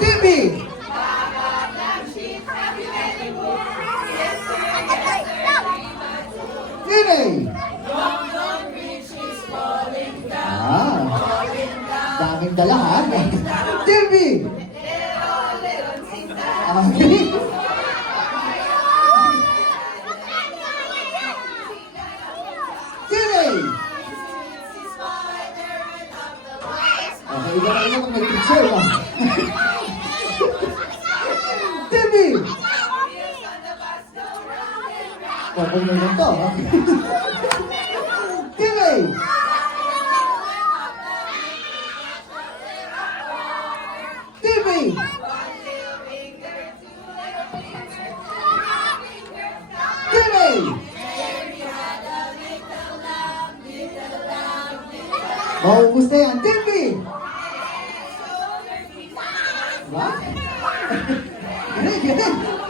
TV! Nene! Ah, daming dalahan. TV! Okay. TV! Okay, iba na kung may picture ba? TV! Okay na lang to. TV! TV! TV! Maubos na yan. TV! What? Galing, galing.